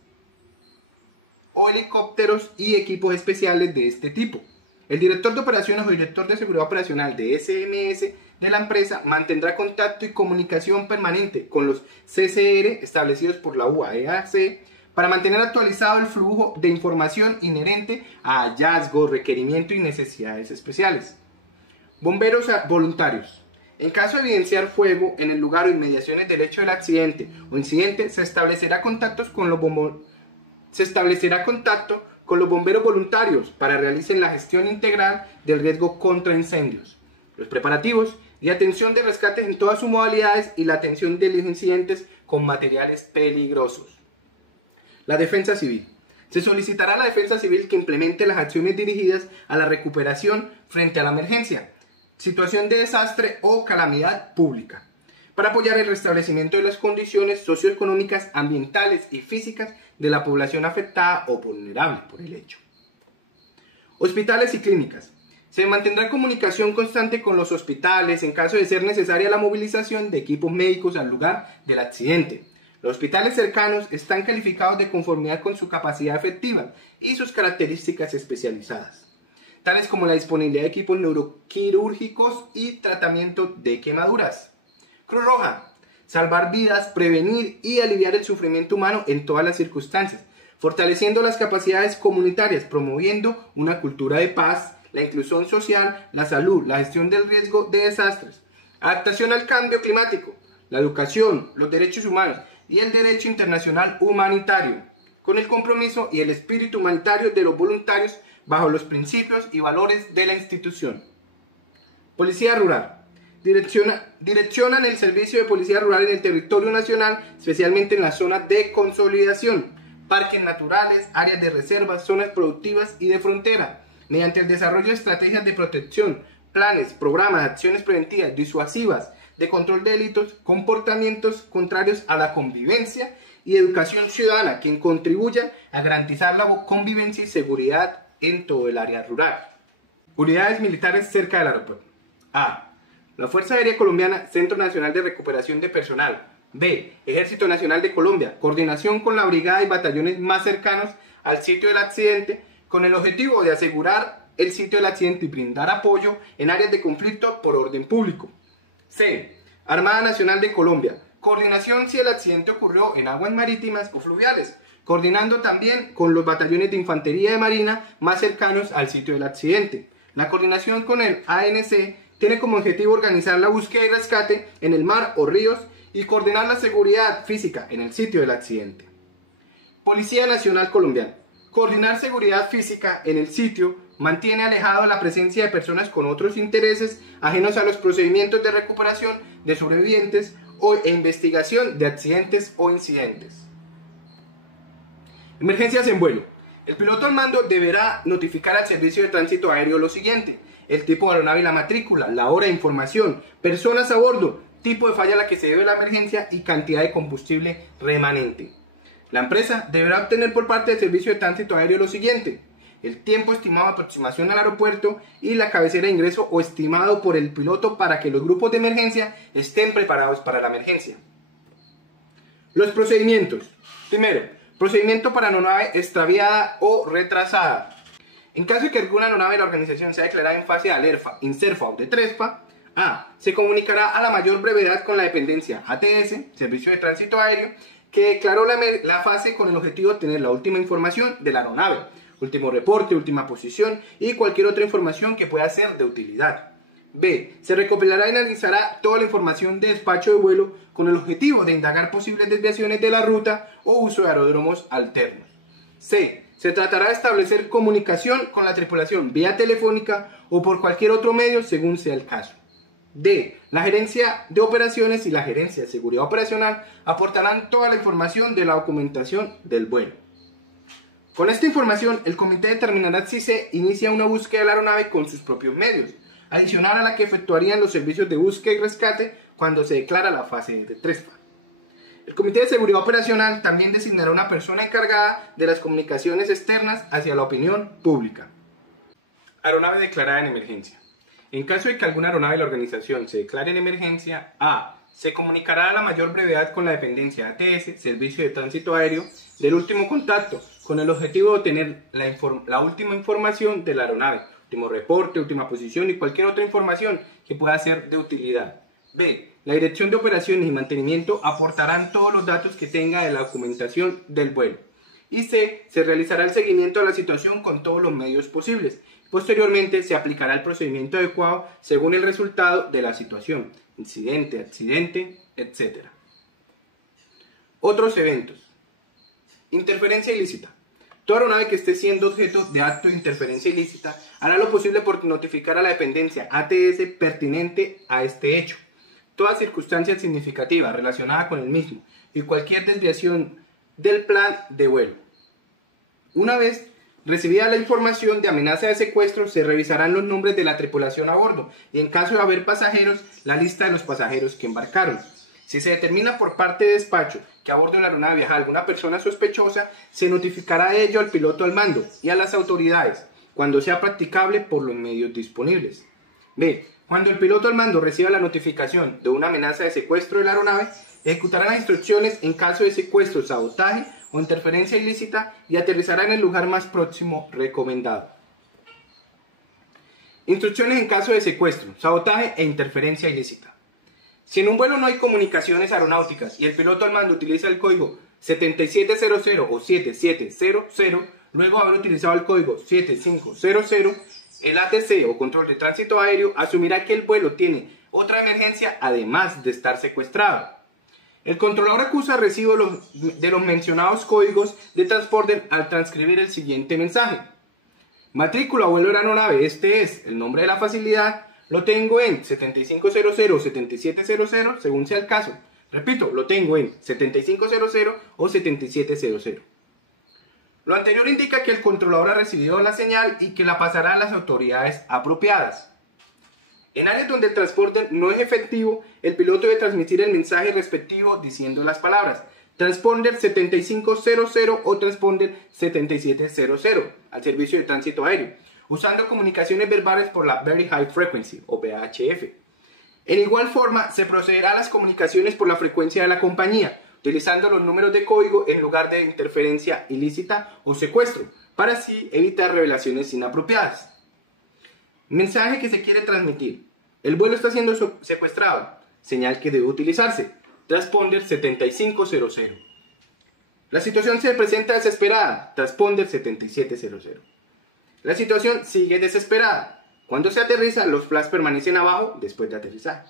o helicópteros y equipos especiales de este tipo. El director de operaciones o director de seguridad operacional de SMS de la empresa mantendrá contacto y comunicación permanente con los CCR establecidos por la UAEAC para mantener actualizado el flujo de información inherente a hallazgos, requerimientos y necesidades especiales. Bomberos voluntarios. En caso de evidenciar fuego en el lugar o inmediaciones del hecho del accidente o incidente, se establecerá contacto con los bomberos voluntarios para realizar la gestión integral del riesgo contra incendios, los preparativos y atención de rescates en todas sus modalidades y la atención de los incidentes con materiales peligrosos. La defensa civil. Se solicitará a la defensa civil que implemente las acciones dirigidas a la recuperación frente a la emergencia, situación de desastre o calamidad pública, para apoyar el restablecimiento de las condiciones socioeconómicas, ambientales y físicas de la población afectada o vulnerable por el hecho. Hospitales y clínicas. Se mantendrá comunicación constante con los hospitales en caso de ser necesaria la movilización de equipos médicos al lugar del accidente. Los hospitales cercanos están calificados de conformidad con su capacidad efectiva y sus características especializadas, tales como la disponibilidad de equipos neuroquirúrgicos y tratamiento de quemaduras. Cruz Roja. Salvar vidas, prevenir y aliviar el sufrimiento humano en todas las circunstancias, fortaleciendo las capacidades comunitarias, promoviendo una cultura de paz, la inclusión social, la salud, la gestión del riesgo de desastres, adaptación al cambio climático, la educación, los derechos humanos y el derecho internacional humanitario, con el compromiso y el espíritu humanitario de los voluntarios bajo los principios y valores de la institución. Policía Rural. Direccionan el servicio de policía rural en el territorio nacional, especialmente en las zonas de consolidación, parques naturales, áreas de reserva, zonas productivas y de frontera, mediante el desarrollo de estrategias de protección, planes, programas, acciones preventivas, disuasivas, de control de delitos, comportamientos contrarios a la convivencia y educación ciudadana, que contribuyan a garantizar la convivencia y seguridad en todo el área rural. Unidades militares cerca del aeropuerto. A. La Fuerza Aérea Colombiana, Centro Nacional de Recuperación de Personal. B. Ejército Nacional de Colombia, coordinación con la brigada y batallones más cercanos al sitio del accidente, con el objetivo de asegurar el sitio del accidente y brindar apoyo en áreas de conflicto por orden público. C. Armada Nacional de Colombia, coordinación si el accidente ocurrió en aguas marítimas o fluviales, coordinando también con los batallones de infantería de marina más cercanos al sitio del accidente. La coordinación con el ANC tiene como objetivo organizar la búsqueda y rescate en el mar o ríos y coordinar la seguridad física en el sitio del accidente. Policía Nacional Colombiana. Coordinar seguridad física en el sitio, mantiene alejado la presencia de personas con otros intereses ajenos a los procedimientos de recuperación de sobrevivientes e investigación de accidentes o incidentes. Emergencias en vuelo. El piloto al mando deberá notificar al servicio de tránsito aéreo lo siguiente: el tipo de aeronave y la matrícula, la hora de información, personas a bordo, tipo de falla a la que se debe la emergencia y cantidad de combustible remanente. La empresa deberá obtener por parte del servicio de tránsito aéreo lo siguiente: el tiempo estimado de aproximación al aeropuerto y la cabecera de ingreso o estimado por el piloto para que los grupos de emergencia estén preparados para la emergencia. Los procedimientos. Primero, procedimiento para aeronave extraviada o retrasada. En caso de que alguna aeronave de la organización sea declarada en fase de alerta, INSERFA o de TRESFA, A. Se comunicará a la mayor brevedad con la dependencia ATS, Servicio de Tránsito Aéreo, que declaró la fase con el objetivo de obtener la última información de la aeronave, último reporte, última posición y cualquier otra información que pueda ser de utilidad. B. Se recopilará y analizará toda la información de despacho de vuelo con el objetivo de indagar posibles desviaciones de la ruta o uso de aeródromos alternos. C. Se tratará de establecer comunicación con la tripulación vía telefónica o por cualquier otro medio según sea el caso. D. La gerencia de operaciones y la gerencia de seguridad operacional aportarán toda la información de la documentación del vuelo. Con esta información, el comité determinará si se inicia una búsqueda de la aeronave con sus propios medios, adicional a la que efectuarían los servicios de búsqueda y rescate cuando se declara la fase de TRESFA. El Comité de Seguridad Operacional también designará una persona encargada de las comunicaciones externas hacia la opinión pública. Aeronave declarada en emergencia. En caso de que alguna aeronave de la organización se declare en emergencia, A. Se comunicará a la mayor brevedad con la dependencia ATS, Servicio de Tránsito Aéreo, del último contacto, con el objetivo de obtener la última información de la aeronave, último reporte, última posición y cualquier otra información que pueda ser de utilidad. B. La Dirección de Operaciones y Mantenimiento aportarán todos los datos que tenga de la documentación del vuelo. Y C. Se realizará el seguimiento de la situación con todos los medios posibles. Posteriormente se aplicará el procedimiento adecuado según el resultado de la situación, incidente, accidente, etc. Otros eventos. Interferencia ilícita. Toda aeronave que esté siendo objeto de acto de interferencia ilícita hará lo posible por notificar a la dependencia ATS pertinente a este hecho. Toda circunstancia significativa relacionada con el mismo y cualquier desviación del plan de vuelo. Una vez recibida la información de amenaza de secuestro, se revisarán los nombres de la tripulación a bordo y, en caso de haber pasajeros, la lista de los pasajeros que embarcaron. Si se determina por parte de despacho que a bordo de la aeronave viaja alguna persona sospechosa, se notificará de ello al piloto al mando y a las autoridades, cuando sea practicable por los medios disponibles. B. Cuando el piloto al mando reciba la notificación de una amenaza de secuestro de la aeronave, ejecutará las instrucciones en caso de secuestro, sabotaje o interferencia ilícita y aterrizará en el lugar más próximo recomendado. Instrucciones en caso de secuestro, sabotaje e interferencia ilícita. Si en un vuelo no hay comunicaciones aeronáuticas y el piloto al mando utiliza el código 7700 o 7700, luego de haber utilizado el código 7500, el ATC o control de tránsito aéreo asumirá que el vuelo tiene otra emergencia además de estar secuestrado. El controlador acusa recibo de los mencionados códigos de transponder al transcribir el siguiente mensaje. Matrícula, vuelo de la aeronave, este es el nombre de la facilidad, lo tengo en 7500 o 7700 según sea el caso. Repito, lo tengo en 7500 o 7700. Lo anterior indica que el controlador ha recibido la señal y que la pasará a las autoridades apropiadas. En áreas donde el transponder no es efectivo, el piloto debe transmitir el mensaje respectivo diciendo las palabras transponder 7500 o transponder 7700 al servicio de tránsito aéreo, usando comunicaciones verbales por la Very High Frequency o VHF. En igual forma, se procederá a las comunicaciones por la frecuencia de la compañía, utilizando los números de código en lugar de interferencia ilícita o secuestro, para así evitar revelaciones inapropiadas. Mensaje que se quiere transmitir. El vuelo está siendo secuestrado. Señal que debe utilizarse. Transponder 7500. La situación se presenta desesperada. Transponder 7700. La situación sigue desesperada. Cuando se aterriza, los flash permanecen abajo después de aterrizar.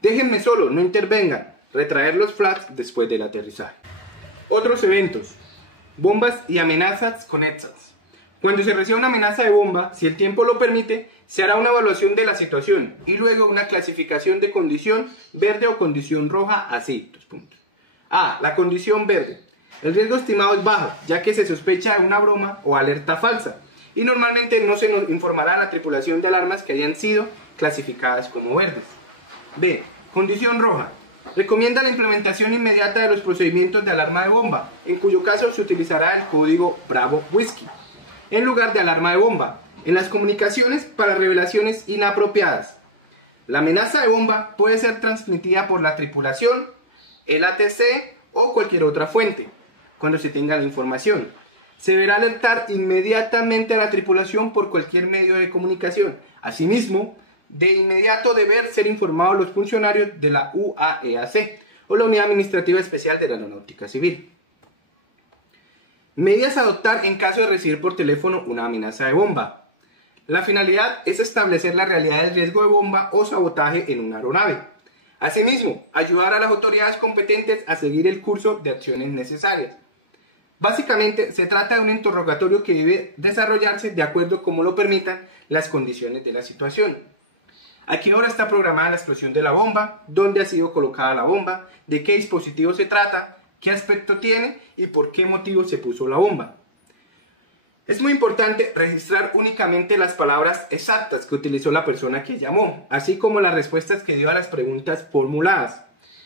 Déjenme solo, no intervengan. Retraer los flash después del aterrizaje. Otros eventos. Bombas y amenazas con ETSAS. Cuando se reciba una amenaza de bomba, si el tiempo lo permite, se hará una evaluación de la situación y luego una clasificación de condición verde o condición roja, así, 2 puntos. A. La condición verde. El riesgo estimado es bajo, ya que se sospecha de una broma o alerta falsa, y normalmente no se nos informará a la tripulación de alarmas que hayan sido clasificadas como verdes. B. Condición roja. Recomienda la implementación inmediata de los procedimientos de alarma de bomba, en cuyo caso se utilizará el código Bravo Whiskey, en lugar de alarma de bomba, en las comunicaciones para revelaciones inapropiadas. La amenaza de bomba puede ser transmitida por la tripulación, el ATC o cualquier otra fuente, cuando se tenga la información. Se deberá alertar inmediatamente a la tripulación por cualquier medio de comunicación. Asimismo, de inmediato deber ser informados los funcionarios de la UAEAC o la Unidad Administrativa Especial de la Aeronáutica Civil. Medidas a adoptar en caso de recibir por teléfono una amenaza de bomba. La finalidad es establecer la realidad del riesgo de bomba o sabotaje en una aeronave. Asimismo, ayudar a las autoridades competentes a seguir el curso de acciones necesarias. Básicamente, se trata de un interrogatorio que debe desarrollarse de acuerdo como lo permitan las condiciones de la situación. ¿A qué hora está programada la explosión de la bomba? ¿Dónde ha sido colocada la bomba? ¿De qué dispositivo se trata? ¿Qué aspecto tiene? ¿Y por qué motivo se puso la bomba? Es muy importante registrar únicamente las palabras exactas que utilizó la persona que llamó, así como las respuestas que dio a las preguntas formuladas.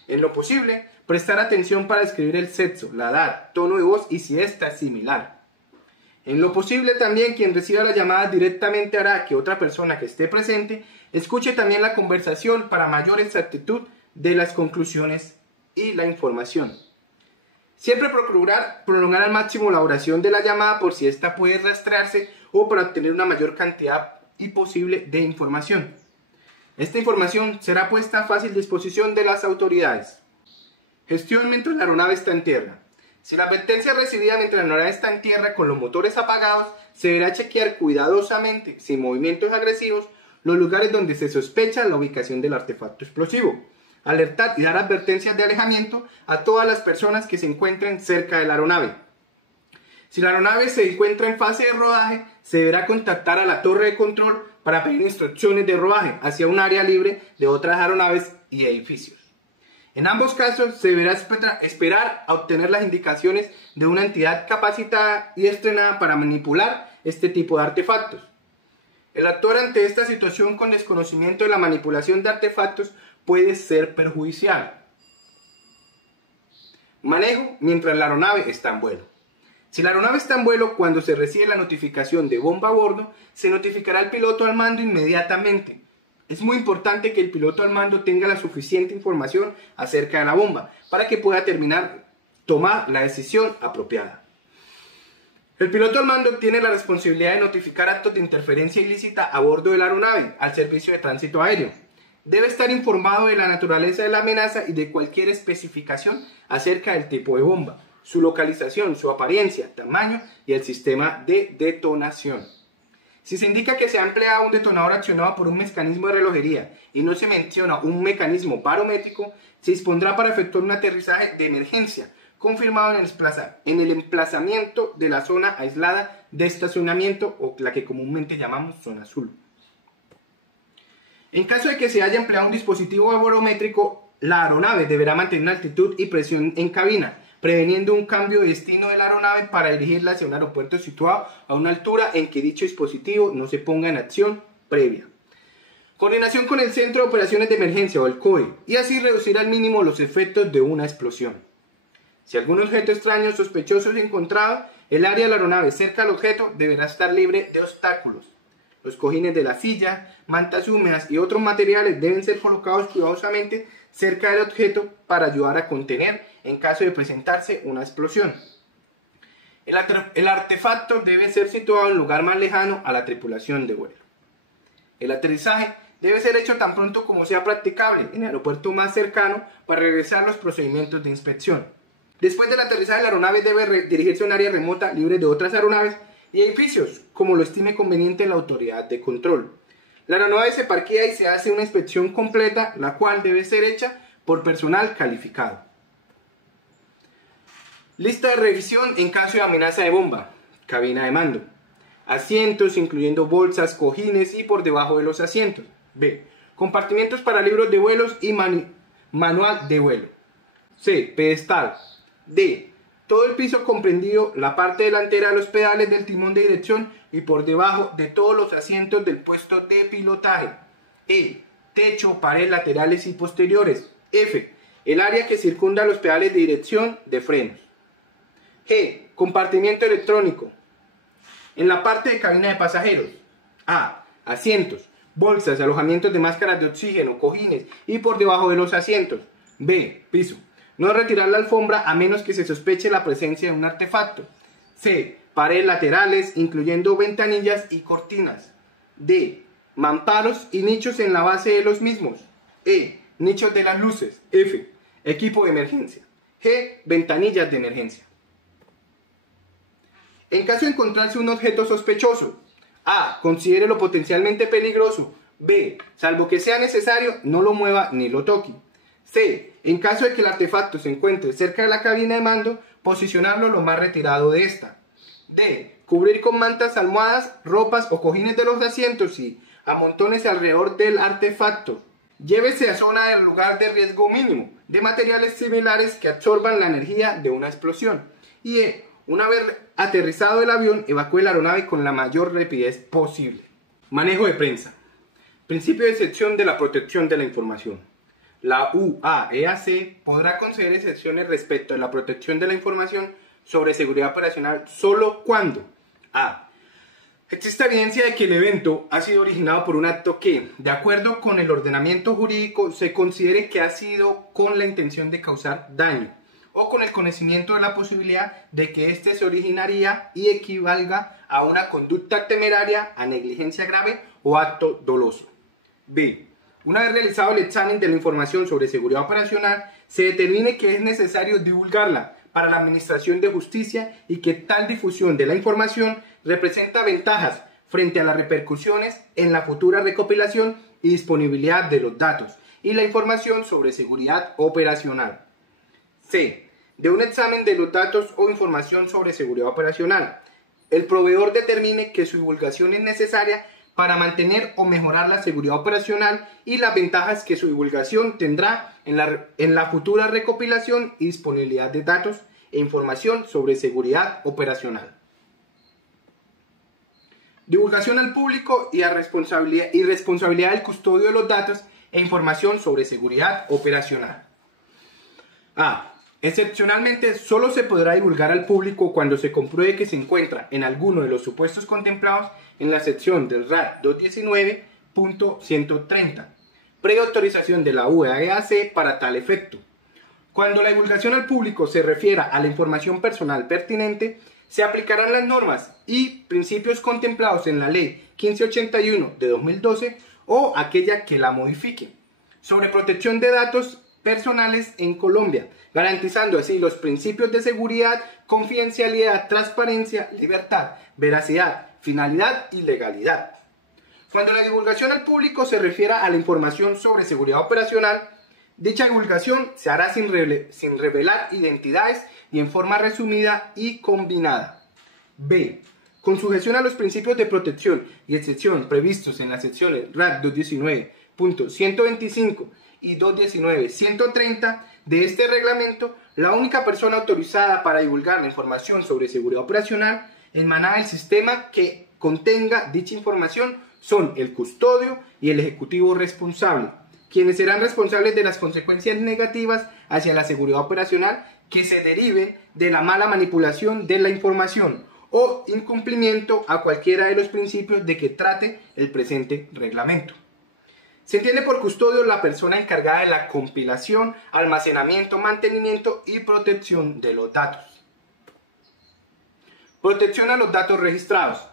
En lo posible, prestar atención para escribir el sexo, la edad, tono de voz y si ésta es similar. En lo posible también quien reciba la llamada directamente hará que otra persona que esté presente escuche también la conversación para mayor exactitud de las conclusiones y la información. Siempre procurar prolongar al máximo la duración de la llamada por si ésta puede rastrearse o para obtener una mayor cantidad y posible de información. Esta información será puesta a fácil disposición de las autoridades. Gestión mientras la aeronave está en tierra. Si la advertencia es recibida mientras la aeronave está en tierra con los motores apagados, se deberá chequear cuidadosamente, sin movimientos agresivos, los lugares donde se sospecha la ubicación del artefacto explosivo. Alertar y dar advertencias de alejamiento a todas las personas que se encuentren cerca de la aeronave. Si la aeronave se encuentra en fase de rodaje, se deberá contactar a la torre de control para pedir instrucciones de rodaje hacia un área libre de otras aeronaves y edificios. En ambos casos, se deberá esperar a obtener las indicaciones de una entidad capacitada y entrenada para manipular este tipo de artefactos. El actuar ante esta situación con desconocimiento de la manipulación de artefactos puede ser perjudicial. Manejo mientras la aeronave está en vuelo. Si la aeronave está en vuelo, cuando se recibe la notificación de bomba a bordo, se notificará al piloto al mando inmediatamente. Es muy importante que el piloto al mando tenga la suficiente información acerca de la bomba para que pueda tomar la decisión apropiada. El piloto al mando tiene la responsabilidad de notificar actos de interferencia ilícita a bordo de la aeronave al servicio de tránsito aéreo. Debe estar informado de la naturaleza de la amenaza y de cualquier especificación acerca del tipo de bomba, su localización, su apariencia, tamaño y el sistema de detonación. Si se indica que se ha empleado un detonador accionado por un mecanismo de relojería y no se menciona un mecanismo barométrico, se dispondrá para efectuar un aterrizaje de emergencia, confirmado en el emplazamiento de la zona aislada de estacionamiento o la que comúnmente llamamos zona azul. En caso de que se haya empleado un dispositivo barométrico, la aeronave deberá mantener una altitud y presión en cabina, preveniendo un cambio de destino de la aeronave para dirigirla hacia un aeropuerto situado a una altura en que dicho dispositivo no se ponga en acción previa. Coordinación con el Centro de Operaciones de Emergencia o el COE, y así reducir al mínimo los efectos de una explosión. Si algún objeto extraño o sospechoso es encontrado, el área de la aeronave cerca al objeto deberá estar libre de obstáculos. Los cojines de la silla, mantas húmedas y otros materiales deben ser colocados cuidadosamente cerca del objeto para ayudar a contener en caso de presentarse una explosión. El artefacto debe ser situado en un lugar más lejano a la tripulación de vuelo. El aterrizaje debe ser hecho tan pronto como sea practicable en el aeropuerto más cercano para realizar los procedimientos de inspección. Después del aterrizaje, la aeronave debe dirigirse a un área remota libre de otras aeronaves y edificios, como lo estime conveniente la autoridad de control. La aeronave se parquea y se hace una inspección completa, la cual debe ser hecha por personal calificado. Lista de revisión en caso de amenaza de bomba. Cabina de mando. Asientos, incluyendo bolsas, cojines y por debajo de los asientos. B. Compartimentos para libros de vuelos y manual de vuelo. C. Pedestal. D. Todo el piso comprendido la parte delantera de los pedales del timón de dirección y por debajo de todos los asientos del puesto de pilotaje. E. Techo, paredes laterales y posteriores. F. El área que circunda los pedales de dirección de frenos. G. Compartimiento electrónico. En la parte de cabina de pasajeros. A. Asientos, bolsas, alojamientos de máscaras de oxígeno, cojines y por debajo de los asientos. B. Piso. No retirar la alfombra a menos que se sospeche la presencia de un artefacto. C. Paredes laterales, incluyendo ventanillas y cortinas. D. Mamparos y nichos en la base de los mismos. E. Nichos de las luces. F. Equipo de emergencia. G. Ventanillas de emergencia. En caso de encontrarse un objeto sospechoso, A. Considérelo potencialmente peligroso. B. Salvo que sea necesario, no lo mueva ni lo toque. C. En caso de que el artefacto se encuentre cerca de la cabina de mando, posicionarlo lo más retirado de esta. D. Cubrir con mantas, almohadas, ropas o cojines de los asientos y amontones alrededor del artefacto. Llévese a zona del lugar de riesgo mínimo de materiales similares que absorban la energía de una explosión. Y E. Una vez aterrizado el avión, evacúe la aeronave con la mayor rapidez posible. Manejo de prensa. Principio de excepción de la protección de la información. La UAEAC podrá conceder excepciones respecto a la protección de la información sobre seguridad operacional solo cuando A. Existe evidencia de que el evento ha sido originado por un acto que, de acuerdo con el ordenamiento jurídico, se considere que ha sido con la intención de causar daño o con el conocimiento de la posibilidad de que éste se originaría y equivalga a una conducta temeraria, a negligencia grave o acto doloso. B. Una vez realizado el examen de la información sobre seguridad operacional, se determine que es necesario divulgarla para la Administración de Justicia y que tal difusión de la información representa ventajas frente a las repercusiones en la futura recopilación y disponibilidad de los datos y la información sobre seguridad operacional. C. De un examen de los datos o información sobre seguridad operacional, el proveedor determine que su divulgación es necesaria para mantener o mejorar la seguridad operacional y las ventajas que su divulgación tendrá en la futura recopilación y disponibilidad de datos e información sobre seguridad operacional. Divulgación al público y responsabilidad del custodio de los datos e información sobre seguridad operacional. A. Excepcionalmente, solo se podrá divulgar al público cuando se compruebe que se encuentra en alguno de los supuestos contemplados en la sección del RAD 219.130, previa autorización de la UAEAC para tal efecto. Cuando la divulgación al público se refiera a la información personal pertinente, se aplicarán las normas y principios contemplados en la Ley 1581 de 2012 o aquella que la modifique. sobre protección de datos personales en Colombia, garantizando así los principios de seguridad, confidencialidad, transparencia, libertad, veracidad, finalidad y legalidad. Cuando la divulgación al público se refiera a la información sobre seguridad operacional, dicha divulgación se hará sin revelar identidades y en forma resumida y combinada. B. Con sujeción a los principios de protección y excepción previstos en las secciones RAT 219.125 y 219.130 de este reglamento, la única persona autorizada para divulgar la información sobre seguridad operacional emanada del sistema que contenga dicha información son el custodio y el ejecutivo responsable, quienes serán responsables de las consecuencias negativas hacia la seguridad operacional que se deriven de la mala manipulación de la información o incumplimiento a cualquiera de los principios de que trate el presente reglamento. Se entiende por custodio la persona encargada de la compilación, almacenamiento, mantenimiento y protección de los datos. Protección a los datos registrados.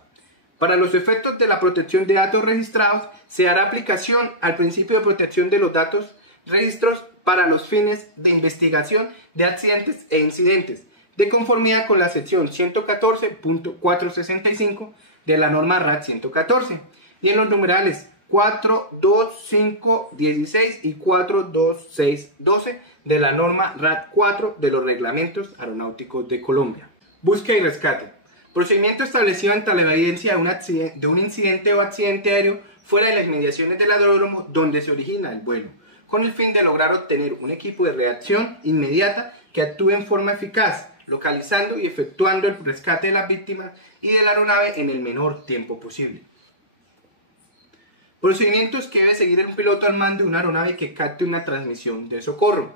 Para los efectos de la protección de datos registrados, se hará aplicación al principio de protección de los datos registros para los fines de investigación de accidentes e incidentes, de conformidad con la sección 114.465 de la norma RAT 114, y en los numerales 42516 y 42612 de la norma RAT 4 de los reglamentos aeronáuticos de Colombia. Búsqueda y rescate. Procedimiento establecido ante la evidencia de un incidente o accidente aéreo fuera de las inmediaciones del aeródromo donde se origina el vuelo, con el fin de lograr obtener un equipo de reacción inmediata que actúe en forma eficaz, localizando y efectuando el rescate de las víctimas y de la aeronave en el menor tiempo posible. Procedimientos que debe seguir un piloto al mando de una aeronave que capte una transmisión de socorro.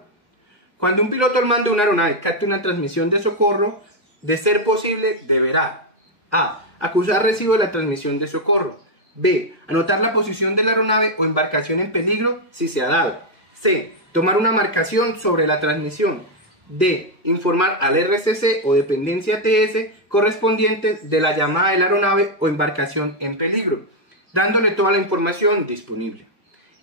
Cuando un piloto al mando de una aeronave capte una transmisión de socorro, de ser posible, deberá a. Acusar recibo de la transmisión de socorro. B. Anotar la posición de la aeronave o embarcación en peligro si se ha dado. C. Tomar una marcación sobre la transmisión. D. Informar al RCC o dependencia TS correspondientes de la llamada de la aeronave o embarcación en peligro, dándole toda la información disponible.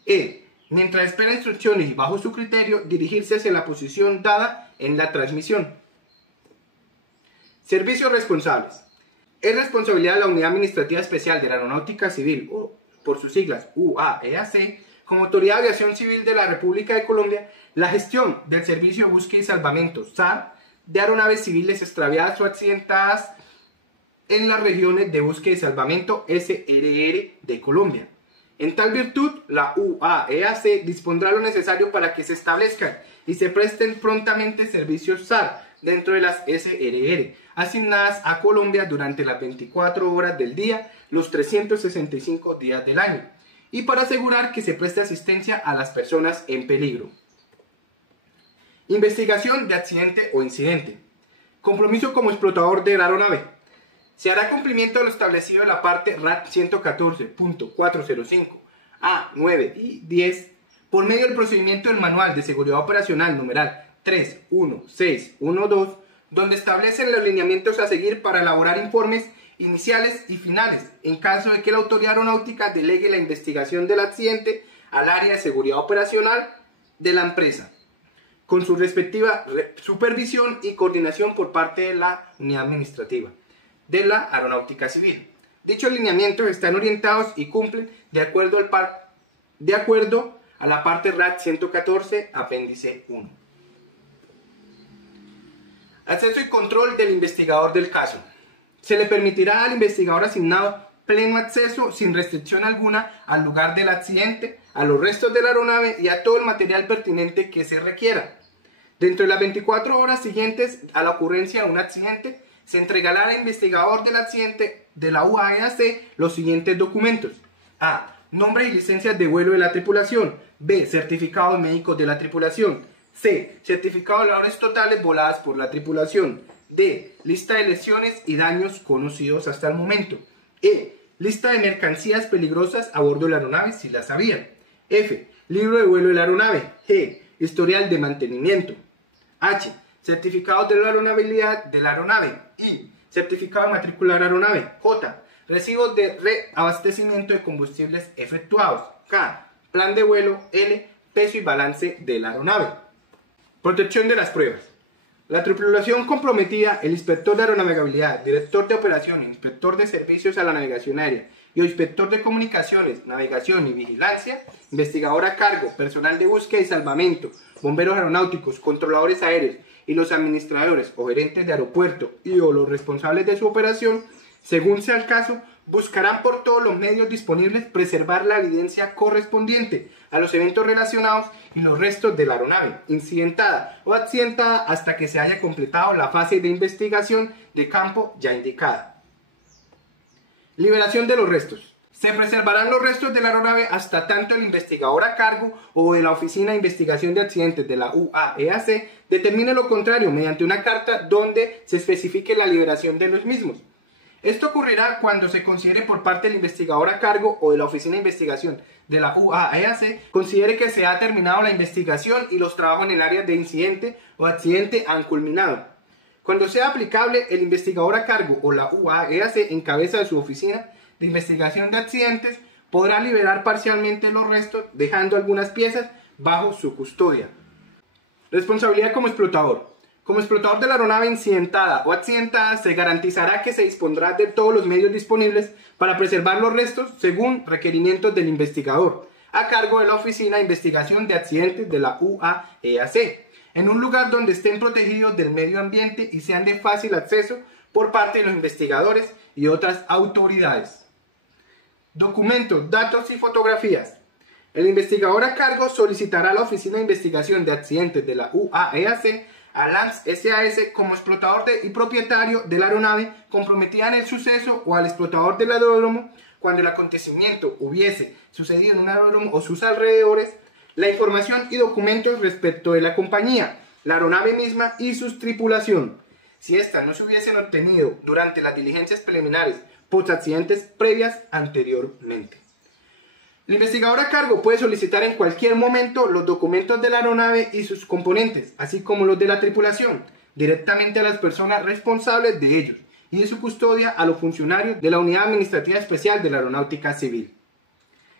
E. Mientras espera instrucciones y bajo su criterio, dirigirse hacia la posición dada en la transmisión. Servicios responsables. Es responsabilidad de la Unidad Administrativa Especial de la Aeronáutica Civil, o por sus siglas UAEAC, como Autoridad de Aviación Civil de la República de Colombia, la gestión del Servicio de Búsqueda y Salvamento SAR de aeronaves civiles extraviadas o accidentadas en las regiones de búsqueda y salvamento SRR de Colombia. En tal virtud, la UAEAC dispondrá lo necesario para que se establezcan y se presten prontamente servicios SAR dentro de las SRR, asignadas a Colombia durante las 24 horas del día, los 365 días del año, y para asegurar que se preste asistencia a las personas en peligro. Investigación de accidente o incidente. Compromiso como explotador de la aeronave. Se hará cumplimiento de lo establecido en la parte RAT 114.405, A, 9 y 10 por medio del procedimiento del Manual de Seguridad Operacional numeral 31612, donde establecen los lineamientos a seguir para elaborar informes iniciales y finales en caso de que la autoridad aeronáutica delegue la investigación del accidente al área de seguridad operacional de la empresa, con su respectiva supervisión y coordinación por parte de la unidad administrativa de la Aeronáutica Civil. Dichos lineamientos están orientados y cumplen de acuerdo a la parte RAT 114, apéndice 1. Acceso y control del investigador del caso. Se le permitirá al investigador asignado pleno acceso sin restricción alguna al lugar del accidente, a los restos de la aeronave y a todo el material pertinente que se requiera. Dentro de las 24 horas siguientes a la ocurrencia de un accidente, se entregará al investigador del accidente de la UAEAC los siguientes documentos. A. Nombre y licencias de vuelo de la tripulación. B. Certificados médicos de la tripulación. C. Certificado de labores totales voladas por la tripulación. D. Lista de lesiones y daños conocidos hasta el momento. E. Lista de mercancías peligrosas a bordo de la aeronave si las había. F. Libro de vuelo de la aeronave. G. Historial de mantenimiento. H. Certificados de la aeronavegabilidad de la aeronave. I. Certificado de matrícula de la aeronave. J. Recibos de reabastecimiento de combustibles efectuados. K. Plan de vuelo. L. peso y balance de la aeronave. Protección de las pruebas. La tripulación comprometida, el inspector de aeronavegabilidad, director de operaciones, inspector de servicios a la navegación aérea y el inspector de comunicaciones, navegación y vigilancia, investigador a cargo, personal de búsqueda y salvamento, bomberos aeronáuticos, controladores aéreos y los administradores o gerentes de aeropuerto y o los responsables de su operación, según sea el caso, buscarán por todos los medios disponibles preservar la evidencia correspondiente a los eventos relacionados y los restos de la aeronave, incidentada o accidentada hasta que se haya completado la fase de investigación de campo ya indicada. Liberación de los restos. Se preservarán los restos de la aeronave hasta tanto el investigador a cargo o de la Oficina de Investigación de Accidentes de la UAEAC determine lo contrario mediante una carta donde se especifique la liberación de los mismos. Esto ocurrirá cuando se considere por parte del investigador a cargo o de la Oficina de Investigación de la UAEAC considere que se ha terminado la investigación y los trabajos en el área de incidente o accidente han culminado. Cuando sea aplicable, el investigador a cargo o la UAEAC en cabeza de su Oficina de Investigación de Accidentes podrá liberar parcialmente los restos dejando algunas piezas bajo su custodia. Responsabilidad como explotador. Como explotador de la aeronave incidentada o accidentada, se garantizará que se dispondrá de todos los medios disponibles para preservar los restos según requerimientos del investigador, a cargo de la Oficina de Investigación de Accidentes de la UAEAC, en un lugar donde estén protegidos del medio ambiente y sean de fácil acceso por parte de los investigadores y otras autoridades. Documentos, datos y fotografías. El investigador a cargo solicitará a la Oficina de Investigación de Accidentes de la UAEAC a Lance SAS como explotador y propietario de la aeronave comprometida en el suceso o al explotador del aeródromo cuando el acontecimiento hubiese sucedido en un aeródromo o sus alrededores, la información y documentos respecto de la compañía, la aeronave misma y su tripulación, si éstas no se hubiesen obtenido durante las diligencias preliminares post-accidentes previas anteriormente. El investigador a cargo puede solicitar en cualquier momento los documentos de la aeronave y sus componentes, así como los de la tripulación, directamente a las personas responsables de ellos y de su custodia a los funcionarios de la Unidad Administrativa Especial de la Aeronáutica Civil.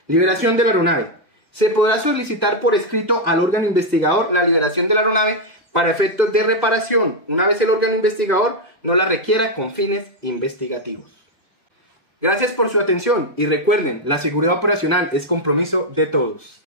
Liberación de la aeronave. Se podrá solicitar por escrito al órgano investigador la liberación de la aeronave para efectos de reparación, una vez el órgano investigador no la requiera con fines investigativos. Gracias por su atención y recuerden, la seguridad operacional es compromiso de todos.